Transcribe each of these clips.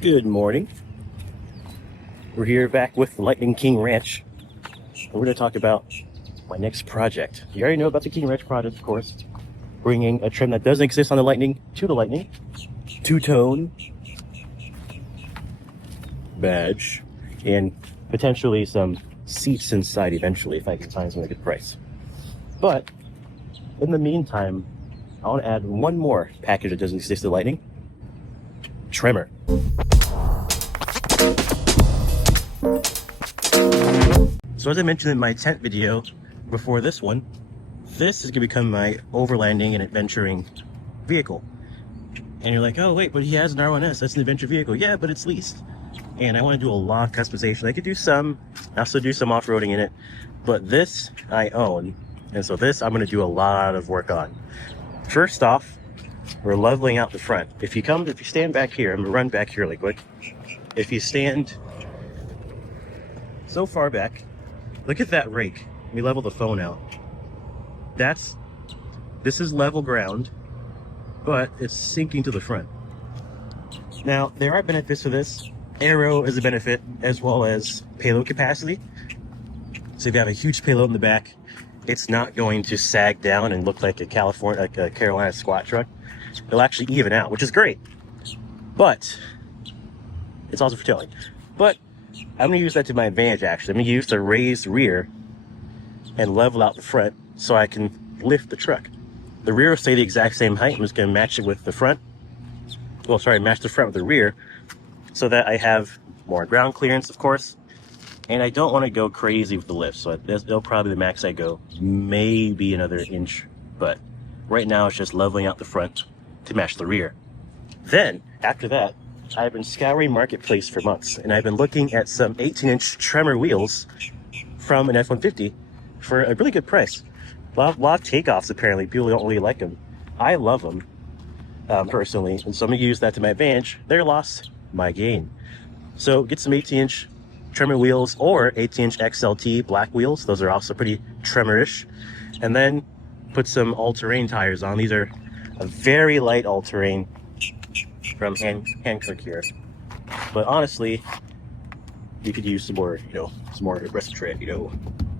Good morning. We're here back with the Lightning King Ranch. And we're going to talk about my next project. You already know about the King Ranch project, of course. Bringing a trim that doesn't exist on the Lightning to the Lightning. Two-tone badge. And potentially some seats inside eventually if I can find some at a good price. But in the meantime, I want to add one more package that doesn't exist to the Lightning. Trimmer. So as I mentioned in my tent video before this one, this is going to become my overlanding and adventuring vehicle. And you're like, oh wait, but he has an R1S, that's an adventure vehicle. Yeah, but it's leased. And I want to do a lot of customization. I could do some, I also do some off-roading in it, but this I own. And so this I'm going to do a lot of work on. First off, we're leveling out the front. If you stand back here, I'm going to run back here really quick. If you stand so far back, look at that rake. Let me level the phone out. This is level ground, but it's sinking to the front. Now, there are benefits to this. Aero is a benefit, as well as payload capacity. So if you have a huge payload in the back, it's not going to sag down and look like a Carolina squat truck. It'll actually even out, which is great. But it's also for towing. But I'm going to use that to my advantage, actually. I'm going to use the raised rear and level out the front so I can lift the truck. The rear will stay the exact same height. I'm just going to match it with the front. Well, sorry, match the front with the rear so that I have more ground clearance, of course. And I don't want to go crazy with the lift, so it'll probably the max I go, maybe another inch. But right now it's just leveling out the front to match the rear. Then, after that, I've been scouring Marketplace for months, and I've been looking at some 18-inch Tremor wheels from an F-150 for a really good price. A lot of takeoffs, apparently. People don't really like them. I love them, personally, and so I'm going to use that to my advantage. Their loss, my gain. So get some 18-inch Tremor wheels or 18-inch XLT black wheels. Those are also pretty Tremor-ish. And then put some all-terrain tires on. These are a very light all-terrain from Hankook here, but honestly, you could use some more, some more aggressive tread,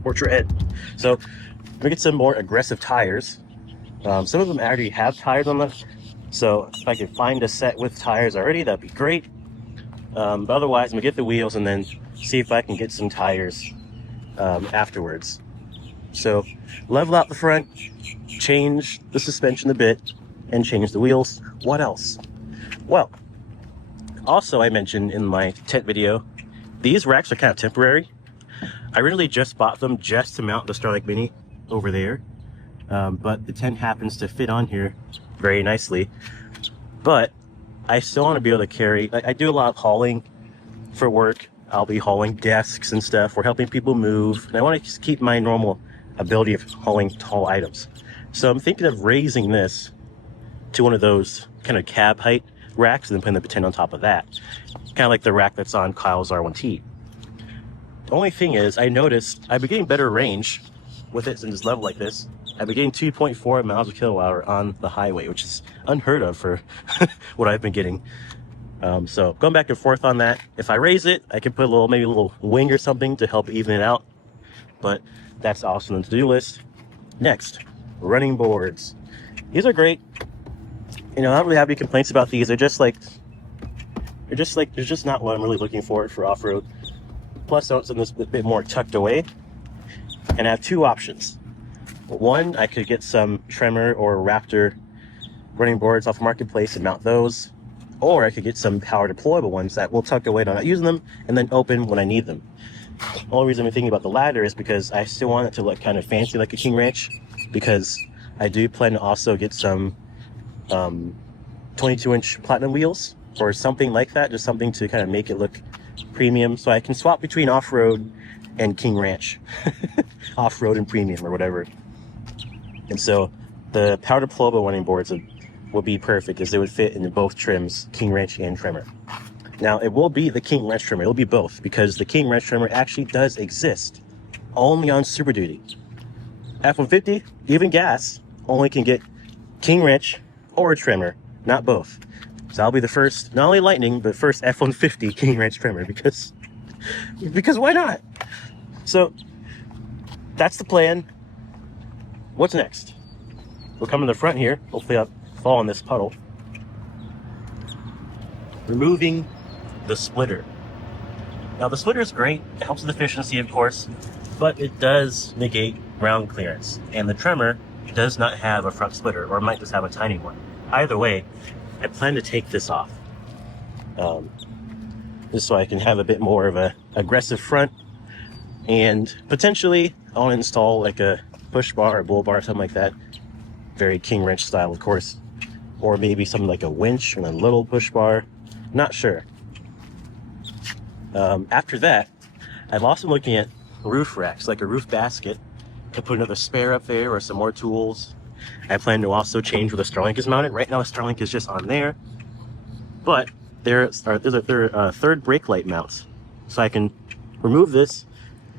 more tread. So I'm gonna get some more aggressive tires. Some of them already have tires on them, so if I could find a set with tires already, that'd be great. But otherwise, I'm gonna get the wheels and then see if I can get some tires afterwards. So level out the front, change the suspension a bit, and change the wheels. What else? Well, also I mentioned in my tent video, these racks are kind of temporary. I really just bought them just to mount the Starlight Mini over there. But the tent happens to fit on here very nicely. But I still want to be able to carry, I do a lot of hauling for work. I'll be hauling desks and stuff. We're helping people move. And I want to just keep my normal ability of hauling tall items. So I'm thinking of raising this to one of those kind of cab height racks and then putting the tent on top of that. Kind of like the rack that's on Kyle's R1T. The only thing is, I noticed I've been getting better range with it in this level like this. I've been getting 2.4 miles per kilowatt hour on the highway, which is unheard of for what I've been getting. So going back and forth on that. If I raise it, I can put maybe a little wing or something to help even it out. But that's also on the to-do list. Next, running boards. These are great. I don't really have any complaints about these. They're just not what I'm really looking for off-road. Plus, I want something that's a bit more tucked away. And I have two options. One, I could get some Tremor or Raptor running boards off Marketplace and mount those. Or I could get some power deployable ones that will tuck away when I'm not using them and then open when I need them. The only reason I'm thinking about the latter is because I still want it to look kind of fancy like a King Ranch, because I do plan to also get some 22-inch platinum wheels or something like that, just something to kind of make it look premium, so I can swap between off-road and King Ranch. Off-road and premium or whatever. And so the power deployable running boards would be perfect, as they would fit into both trims, King Ranch and Tremor. Now, it will be the King Ranch Tremor. It will be both, because the King Ranch Tremor actually does exist only on Super Duty. F-150, even gas, only can get King Ranch or Tremor, not both. So I'll be the first, not only Lightning, but first F-150 King Ranch trimmer, because why not? So that's the plan. What's next? We'll come in the front here. Hopefully I'll fall in this puddle. Removing the splitter. Now the splitter is great. It helps with efficiency, of course, but it does negate ground clearance. And the trimmer does not have a front splitter, or it might just have a tiny one. Either way, I plan to take this off. Just so I can have a bit more of a aggressive front. And potentially I'll install like a push bar or bull bar or something like that. Very King Wrench style, of course. Or maybe something like a winch and a little push bar. Not sure. After that, I'm also looking at roof racks, like a roof basket, to put another spare up there or some more tools. I plan to also change where the Starlink is mounted. Right now the Starlink is just on there, but there's a third brake light mounts. So I can remove this,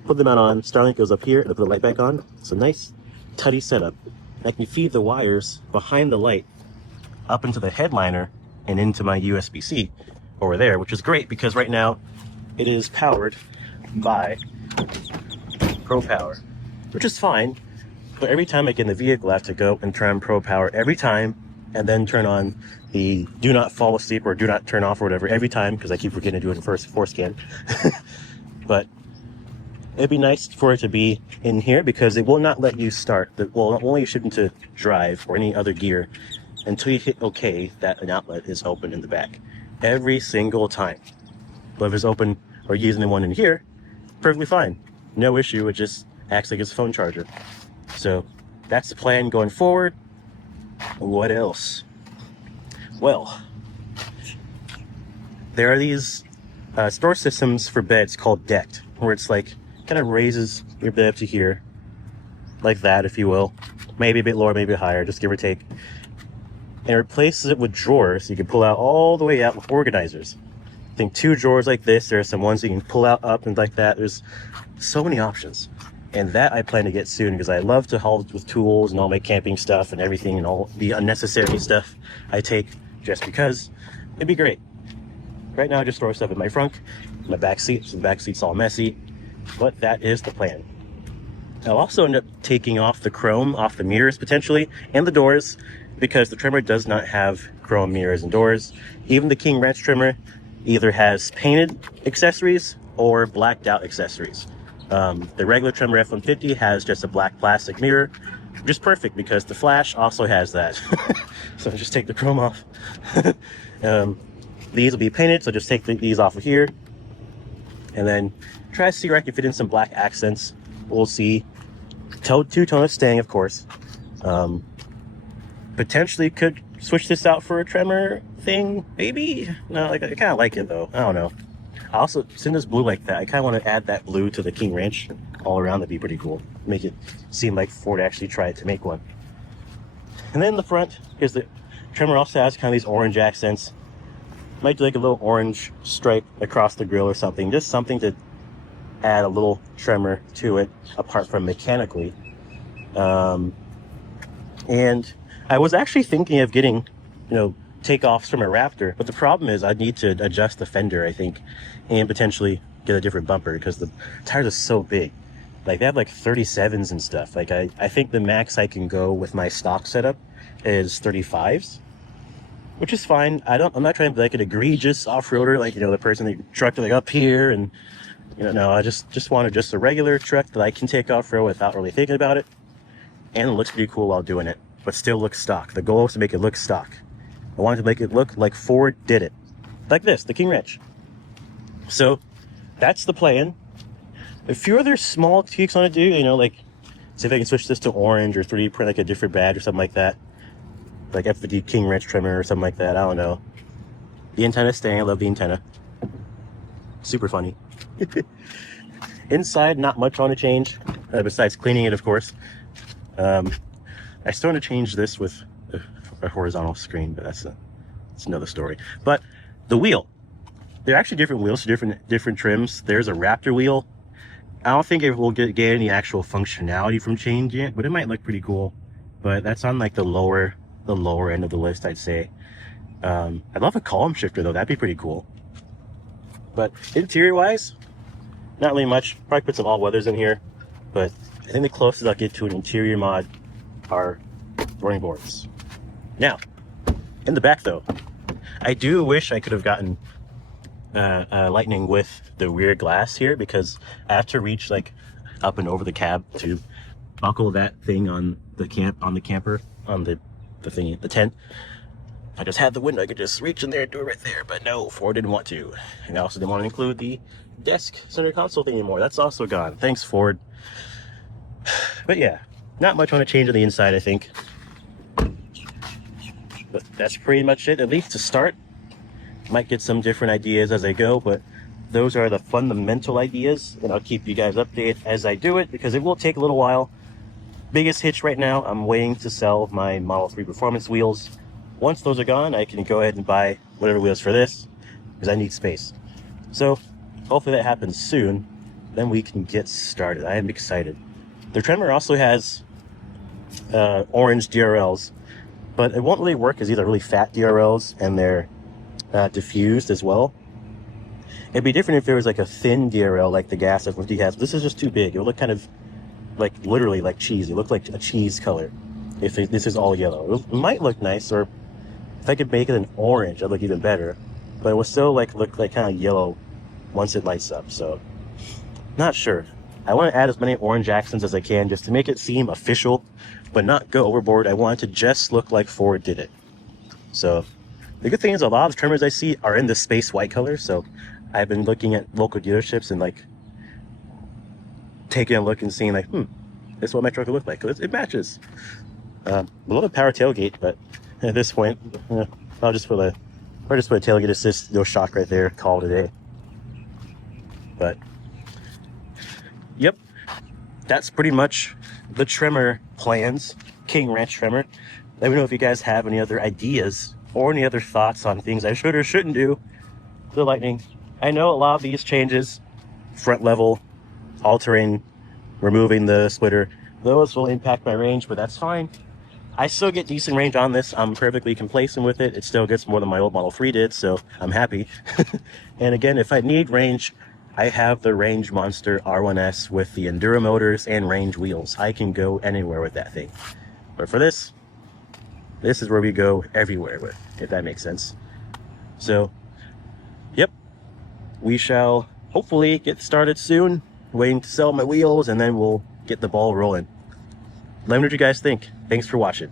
put the mount on, Starlink goes up here, and I put the light back on. It's a nice, tutty setup. I can feed the wires behind the light up into the headliner and into my USB-C over there, which is great because right now it is powered by Pro Power, which is fine. But every time I get in the vehicle, I have to go and turn on Pro Power every time, and then turn on the do not fall asleep or do not turn off or whatever every time, because I keep forgetting to do it in force scan. But it'd be nice for it to be in here because it will not let you start. Well, only ship into drive or any other gear until you hit OK that an outlet is open in the back. Every single time. But if it's open or using the one in here, perfectly fine. No issue, it just acts like it's a phone charger. So that's the plan going forward. What else? Well, there are these store systems for beds called decked, where it's like kind of raises your bed up to here, like that, if you will. Maybe a bit lower, maybe higher, just give or take. And replaces it with drawers, so you can pull out all the way out with organizers. I think 2 drawers like this. There are some ones you can pull out up and like that. There's so many options. And that I plan to get soon because I love to haul with tools and all my camping stuff and everything and all the unnecessary stuff I take just because it'd be great. Right now I just throw stuff in my front, my back seat, so the back seat's all messy, but that is the plan. I'll also end up taking off the chrome off the mirrors potentially and the doors because the trimmer does not have chrome mirrors and doors. Even the King Ranch trimmer either has painted accessories or blacked out accessories. The regular trimmer F-150 has just a black plastic mirror, which is perfect because the Flash also has that. So just take the chrome off. These will be painted, so just take these off of here. And then try to see where I can fit in some black accents. We'll see. Two-tone of staying, of course. Potentially could switch this out for a trimmer thing, maybe? No, I kind of like it though. I don't know. I also, since it's blue like that, I kind of want to add that blue to the King Ranch all around. That'd be pretty cool. Make it seem like Ford actually tried to make one. And then in the front, here's the trimmer also has kind of these orange accents. Might do like a little orange stripe across the grill or something. Just something to add a little trimmer to it, apart from mechanically. And I was actually thinking of getting, takeoffs from a Raptor, but the problem is I need to adjust the fender, I think, and potentially get a different bumper because the tires are so big. Like they have like 37s and stuff. Like I think the max I can go with my stock setup is 35s, which is fine. I'm not trying to be like an egregious off-roader, like the person that trucked like up here, and no, I just wanted just a regular truck that I can take off-road without really thinking about it, and it looks pretty cool while doing it, but still looks stock. The goal is to make it look stock. I wanted to make it look like Ford did it. Like this, the King Ranch. So that's the plan. A few other small tweaks I want to do, like see if I can switch this to orange or 3D print like a different badge or something like that. Like F-150 King Ranch trimmer or something like that. I don't know. The antenna staying. I love the antenna. Super funny. Inside, not much on to change, besides cleaning it, of course. I still want to change this with a horizontal screen, but that's another story. But the wheel, there are actually different wheels, different trims. There's a Raptor wheel. I don't think it will get any actual functionality from changing it, but it might look pretty cool. But that's on like the lower end of the list, I'd say. I'd love a column shifter though, that'd be pretty cool. But interior wise, not really much. Probably put some all-weathers in here, but I think the closest I'll get to an interior mod are running boards. Now, in the back though, I do wish I could have gotten Lightning with the rear glass here, because I have to reach like up and over the cab to buckle that thing on the camper, on the thingy, the tent. If I just had the window, I could just reach in there and do it right there, but no, Ford didn't want to. And I also didn't want to include the desk center console thing anymore. That's also gone. Thanks, Ford. But yeah, not much on a change on the inside, I think. But that's pretty much it, at least to start. Might get some different ideas as I go, but those are the fundamental ideas, and I'll keep you guys updated as I do it, because it will take a little while. Biggest hitch right now, I'm waiting to sell my Model 3 Performance wheels. Once those are gone, I can go ahead and buy whatever wheels for this, because I need space. So hopefully that happens soon, then we can get started. I am excited. The Tremor also has orange DRLs, but it won't really work as these are really fat DRLs and they're diffused as well. It'd be different if there was like a thin DRL like the Gas F-150 has. This is just too big. It would look kind of like literally like cheese. It looked like a cheese color if this is all yellow. It might look nice, or if I could make it an orange, that'd look even better. But it would still like look like kind of yellow once it lights up. So not sure. I want to add as many orange accents as I can just to make it seem official, but not go overboard. I want it to just look like Ford did it. So the good thing is a lot of the Tremors I see are in the space white color. So I've been looking at local dealerships and like taking a look and seeing like, this is what my truck will look like. It matches. A little power tailgate, but at this point, I'll just put a tailgate assist, no shock right there, call it a day. But yep, that's pretty much the Tremor plans, King Ranch Tremor. Let me know if you guys have any other ideas or any other thoughts on things I should or shouldn't do to the Lightning. I know a lot of these changes, front level, altering, removing the splitter, those will impact my range, but that's fine. I still get decent range on this. I'm perfectly complacent with it. It still gets more than my old Model 3 did, so I'm happy. And again, if I need range, I have the Range Monster R1S with the Enduro motors and range wheels. I can go anywhere with that thing. But for this is where we go everywhere with, if that makes sense. So, yep, we shall hopefully get started soon. Waiting to sell my wheels, and then we'll get the ball rolling. Let me know what you guys think. Thanks for watching.